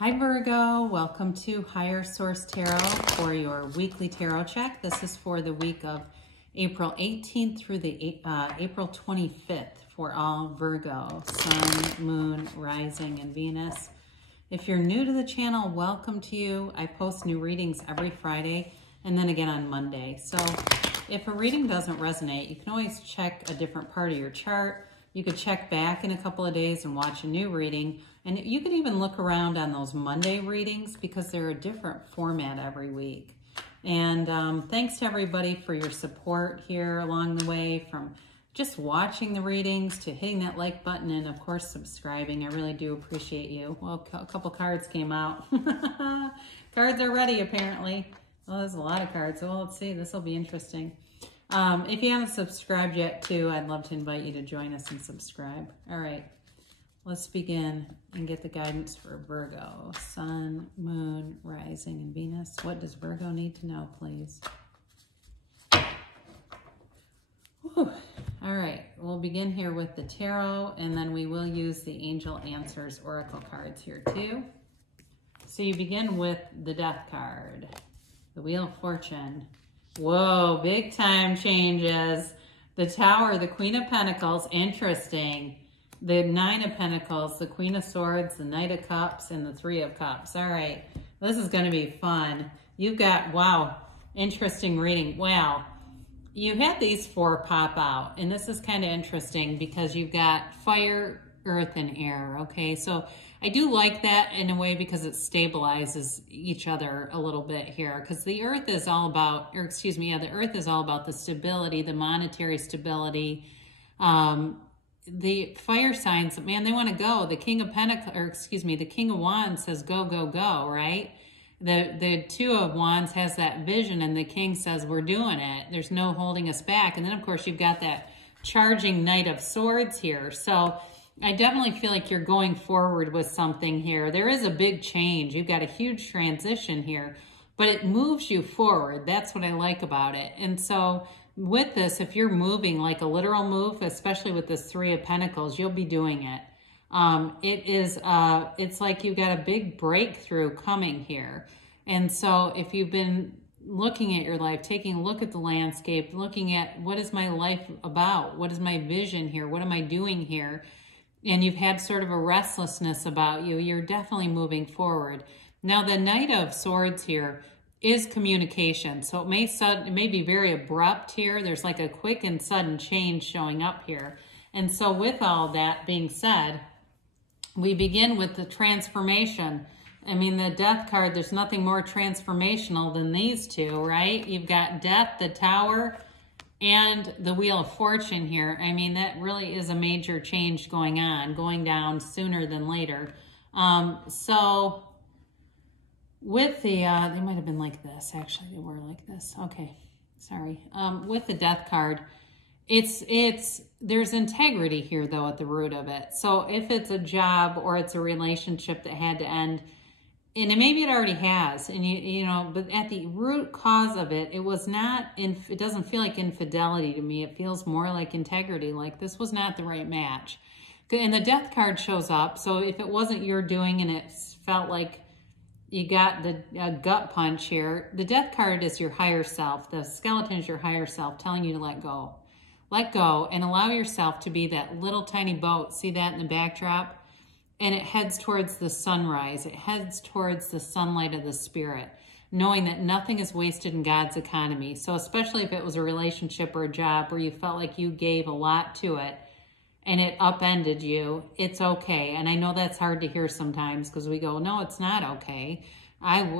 Hi Virgo, welcome to Higher Source Tarot for your weekly tarot check. This is for the week of April 18th through the April 25th for all Virgo, Sun, Moon, Rising, and Venus. If you're new to the channel, welcome to you. I post new readings every Friday and then again on Monday. So if a reading doesn't resonate, you can always check a different part of your chart. You could check back in a couple of days and watch a new reading. And you can even look around on those Monday readings because they're a different format every week. And thanks to everybody for your support here along the way, from just watching the readings to hitting that like button and, of course, subscribing. I really do appreciate you. Well, a couple cards came out. Cards are ready, apparently. Well, there's a lot of cards. So let's see. This will be interesting. If you haven't subscribed yet, too, I'd love to invite you to join us and subscribe. All right. Let's begin and get the guidance for Virgo, Sun, Moon, Rising, and Venus. What does Virgo need to know, please? Whew. All right, we'll begin here with the tarot, and then we will use the Angel Answers Oracle cards here too. So you begin with the Death card, the Wheel of Fortune. Whoa, big time changes. The Tower, the Queen of Pentacles, interesting. The Nine of Pentacles, the Queen of Swords, the Knight of Cups, and the Three of Cups. All right, this is going to be fun. You've got, wow, interesting reading. Wow, you had these four pop out, and this is kind of interesting because you've got fire, earth, and air, okay? So I do like that in a way because it stabilizes each other a little bit here, because the earth is all about, or excuse me, yeah, the earth is all about the stability, the monetary stability. The fire signs, man, they want to go. The King of Pentacles, or excuse me, the King of Wands says go, go, go, right? The Two of Wands has that vision, and the King says we're doing it. There's no holding us back. And then, of course, you've got that charging Knight of Swords here. So I definitely feel like you're going forward with something here. There is a big change. You've got a huge transition here, but it moves you forward. That's what I like about it. And so with this, if you're moving like a literal move, especially with this Three of Pentacles, you'll be doing it. It's like you've got a big breakthrough coming here. And so if you've been looking at your life, taking a look at the landscape, looking at what is my life about? What is my vision here? What am I doing here? And you've had sort of a restlessness about you, you're definitely moving forward. Now, the Knight of Swords here is communication. So it may be very abrupt here. There's like a quick and sudden change showing up here. And so with all that being said, we begin with the transformation. I mean, the Death card, there's nothing more transformational than these two, right? You've got Death, the Tower, and the Wheel of Fortune here. I mean, that really is a major change going on, going down sooner than later. So with the, they might have been like this. Actually, they were like this. Okay, sorry. With the Death card, there's integrity here, though, at the root of it. So if it's a job or it's a relationship that had to end, and maybe it already has, and you know, but at the root cause of it, it was not, it doesn't feel like infidelity to me. It feels more like integrity, like this was not the right match. And the Death card shows up. So if it wasn't your doing and it felt like you got the gut punch here, the Death card is your higher self. The skeleton is your higher self telling you to let go. Let go and allow yourself to be that little tiny boat. See that in the backdrop? And it heads towards the sunrise. It heads towards the sunlight of the spirit, knowing that nothing is wasted in God's economy. So especially if it was a relationship or a job where you felt like you gave a lot to it and it upended you, it's okay. And I know that's hard to hear sometimes because we go, no, it's not okay.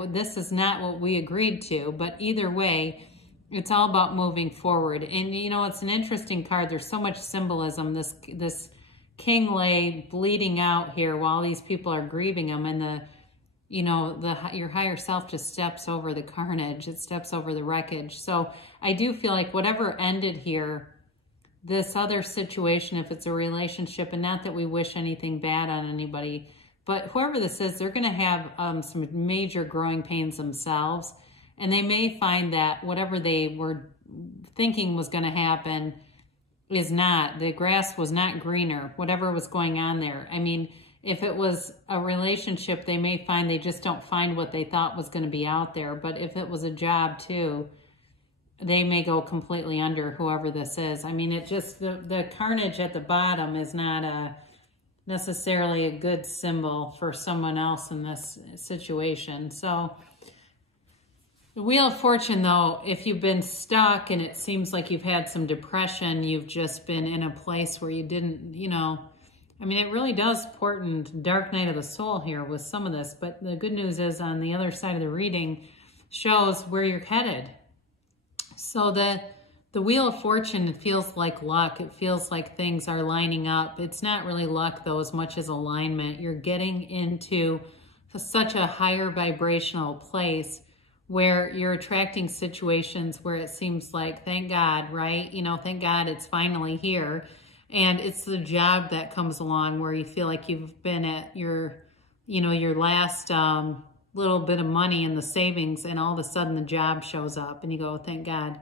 This is not what we agreed to. But either way, it's all about moving forward. And, you know, it's an interesting card. There's so much symbolism. This king lay bleeding out here while these people are grieving him. And your higher self just steps over the carnage. It steps over the wreckage. So I do feel like whatever ended here, this other situation, if it's a relationship, and not that we wish anything bad on anybody, but whoever this is, they're going to have some major growing pains themselves. And they may find that whatever they were thinking was going to happen is not. The grass was not greener, whatever was going on there. I mean, If it was a relationship, they may find they just don't find what they thought was going to be out there. But if it was a job too, they may go completely under, whoever this is. I mean, it just, the carnage at the bottom is not necessarily a good symbol for someone else in this situation. So the Wheel of Fortune, though, if you've been stuck and it seems like you've had some depression, you've just been in a place where you didn't, you know, I mean, it really does portend Dark Night of the Soul here with some of this. But the good news is on the other side of the reading shows where you're headed. So the Wheel of Fortune, it feels like luck. It feels like things are lining up. It's not really luck, though, as much as alignment. You're getting into such a higher vibrational place where you're attracting situations where it seems like, thank God, right? You know, thank God it's finally here. And it's the job that comes along where you feel like you've been at your, you know, your last little bit of money in the savings, and all of a sudden the job shows up and you go, thank God.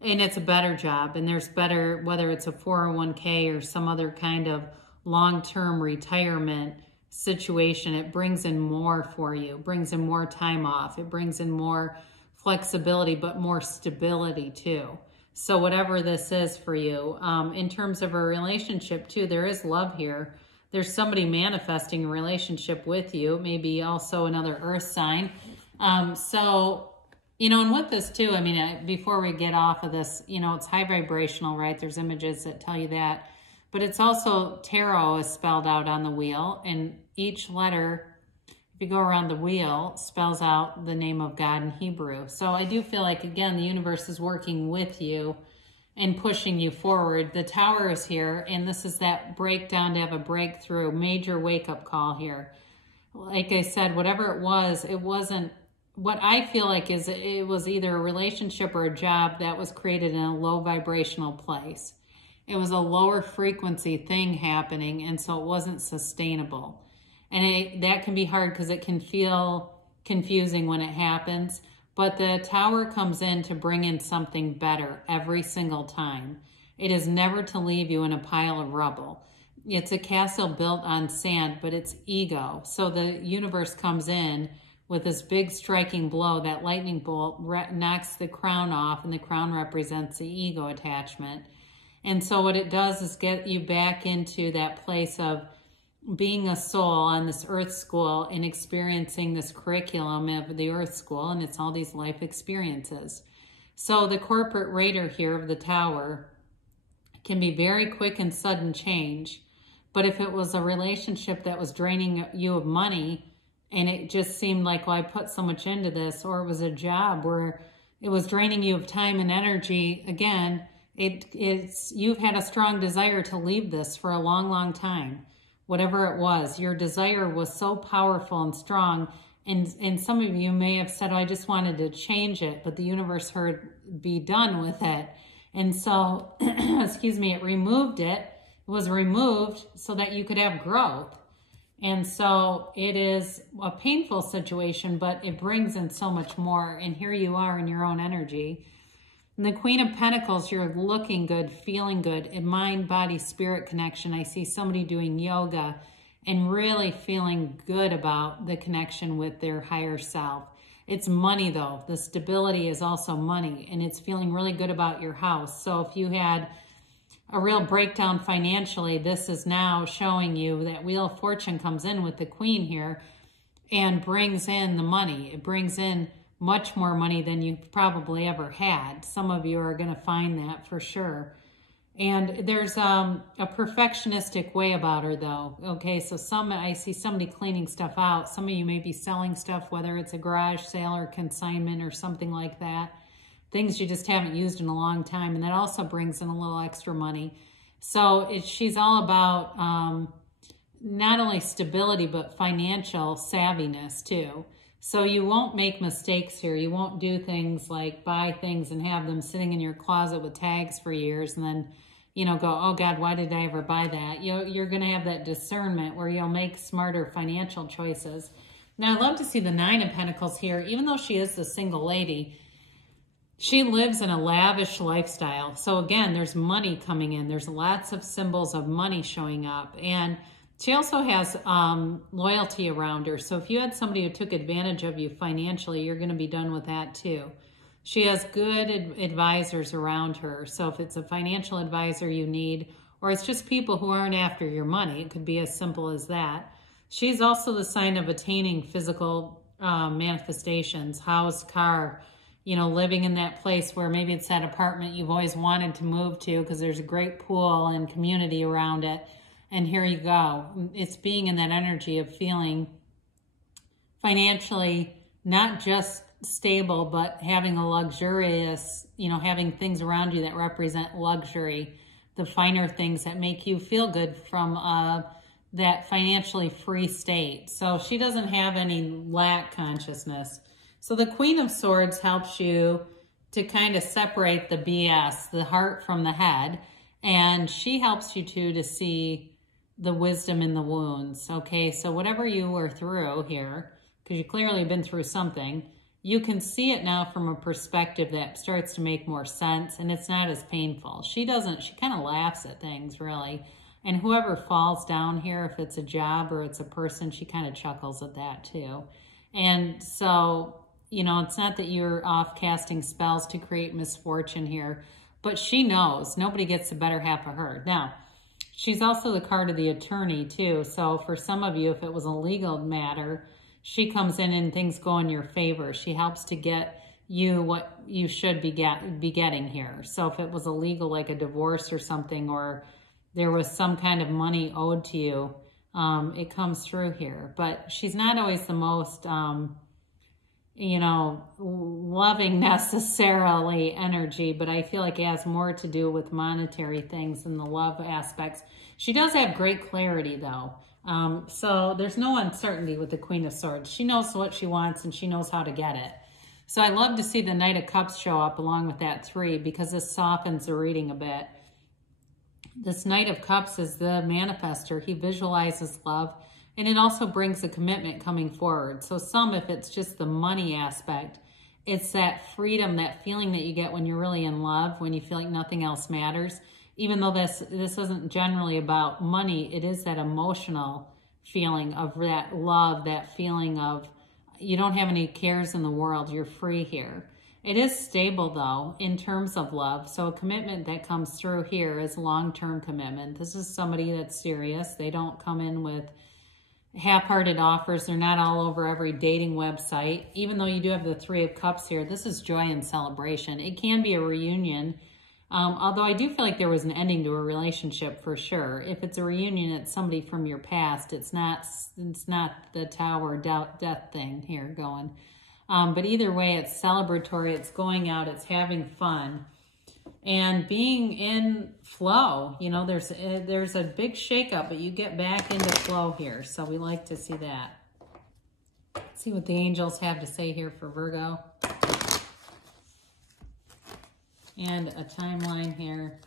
And it's a better job, and there's better, whether it's a 401k or some other kind of long-term retirement situation, it brings in more for you. It brings in more time off. It brings in more flexibility, but more stability too. So whatever this is for you, in terms of a relationship too, there is love here. There's somebody manifesting a relationship with you, maybe also another earth sign. So, you know, and with this too, I mean, before we get off of this, you know, it's high vibrational, right? There's images that tell you that. But it's also, tarot is spelled out on the wheel, and each letter, if you go around the wheel, spells out the name of God in Hebrew. So I do feel like, again, the universe is working with you and pushing you forward. The Tower is here, and this is that breakdown to have a breakthrough, major wake-up call here. Like I said, whatever it wasn't, what I feel like is it was either a relationship or a job that was created in a low vibrational place. It was a lower frequency thing happening, and so it wasn't sustainable. And that can be hard because it can feel confusing when it happens. But the Tower comes in to bring in something better every single time. It is never to leave you in a pile of rubble. It's a castle built on sand, but it's ego. So the universe comes in with this big striking blow. That lightning bolt knocks the crown off, and the crown represents the ego attachment. And so what it does is get you back into that place of being a soul on this earth school and experiencing this curriculum of the earth school, and it's all these life experiences. So the corporate raider here of the Tower can be very quick and sudden change. But if it was a relationship that was draining you of money, and it just seemed like, well, I put so much into this, or it was a job where it was draining you of time and energy, again, you've had a strong desire to leave this for a long, long time. Whatever it was, your desire was so powerful and strong. And some of you may have said, oh, I just wanted to change it, but the universe heard, be done with it. And so, excuse me, it removed it. It was removed so that you could have growth. And so it is a painful situation, but it brings in so much more. And here you are in your own energy. And the Queen of Pentacles, you're looking good, feeling good, in mind, body, spirit connection. I see somebody doing yoga and really feeling good about the connection with their higher self. It's money, though. The stability is also money, and it's feeling really good about your house. So if you had a real breakdown financially, this is now showing you that Wheel of Fortune comes in with the Queen here and brings in the money. It brings in much more money than you've probably ever had. Some of you are going to find that for sure. And there's a perfectionistic way about her, though. Okay, so I see somebody cleaning stuff out. Some of you may be selling stuff, whether it's a garage sale or consignment or something like that. Things you just haven't used in a long time. And that also brings in a little extra money. So she's all about not only stability, but financial savviness too. So you won't make mistakes here. You won't do things like buy things and have them sitting in your closet with tags for years and then, you know, go, oh God, why did I ever buy that? You're going to have that discernment where you'll make smarter financial choices. Now, I'd love to see the Nine of Pentacles here. Even though she is the single lady, she lives in a lavish lifestyle. So again, there's money coming in. There's lots of symbols of money showing up. And She also has loyalty around her. So if you had somebody who took advantage of you financially, you're going to be done with that too. She has good advisors around her. So if it's a financial advisor you need, or it's just people who aren't after your money, it could be as simple as that. She's also the sign of attaining physical manifestations, house, car, you know, living in that place where maybe it's that apartment you've always wanted to move to because there's a great pool and community around it. And here you go. It's being in that energy of feeling financially not just stable, but having a luxurious, you know, having things around you that represent luxury, the finer things that make you feel good from that financially free state. So she doesn't have any lack consciousness. So the Queen of Swords helps you to kind of separate the BS, the heart from the head. And she helps you to see the wisdom in the wounds. Okay, so whatever you were through here, because you clearly been through something, you can see it now from a perspective that starts to make more sense, and it's not as painful. She kind of laughs at things, really. And whoever falls down here, if it's a job or it's a person, she kind of chuckles at that too. And so, you know, it's not that you're off casting spells to create misfortune here, but she knows nobody gets the better half of her. Now, she's also the card of the attorney too. So for some of you, if it was a legal matter, she comes in and things go in your favor. She helps to get you what you should be getting here. So if it was illegal, like a divorce or something, or there was some kind of money owed to you, it comes through here. But she's not always the most, you know, loving necessarily energy, but I feel like it has more to do with monetary things than the love aspects. She does have great clarity though. So there's no uncertainty with the Queen of Swords. She knows what she wants and she knows how to get it. So I love to see the Knight of Cups show up along with that 3 because this softens the reading a bit. This Knight of Cups is the manifester. He visualizes love, and it also brings a commitment coming forward. So if it's just the money aspect, it's that freedom, that feeling that you get when you're really in love, when you feel like nothing else matters. Even though this isn't generally about money, it is that emotional feeling of that love, that feeling of you don't have any cares in the world, you're free here. It is stable though in terms of love. So a commitment that comes through here is long-term commitment. This is somebody that's serious. They don't come in with half-hearted offers. They're not all over every dating website. Even though you do have the 3 of Cups here, this is joy and celebration. It can be a reunion. Although I do feel like there was an ending to a relationship for sure. If it's a reunion, it's somebody from your past. It's not the Tower death thing here going. But either way, it's celebratory. It's going out. It's having fun. And being in flow. You know, there's a big shakeup, but you get back into flow here. So we like to see that. Let's see what the angels have to say here for Virgo. And a timeline here.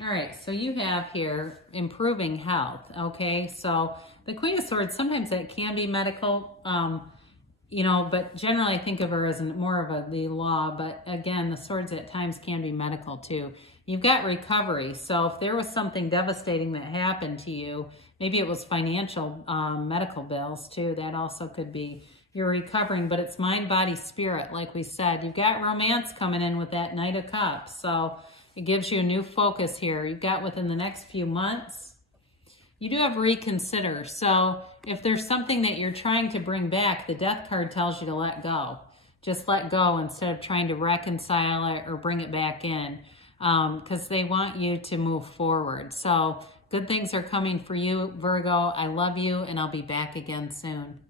All right, so you have here improving health, okay? So the Queen of Swords, sometimes that can be medical, you know, but generally I think of her as more of the law, but again, the swords at times can be medical too. You've got recovery, so if there was something devastating that happened to you, maybe it was financial medical bills too, that also could be, you're recovering, but it's mind, body, spirit, like we said. You've got romance coming in with that Knight of Cups, so it gives you a new focus here. You've got within the next few months. You do have reconsider. So if there's something that you're trying to bring back, the Death card tells you to let go. Just let go instead of trying to reconcile it or bring it back in, because they want you to move forward. So good things are coming for you, Virgo. I love you, and I'll be back again soon.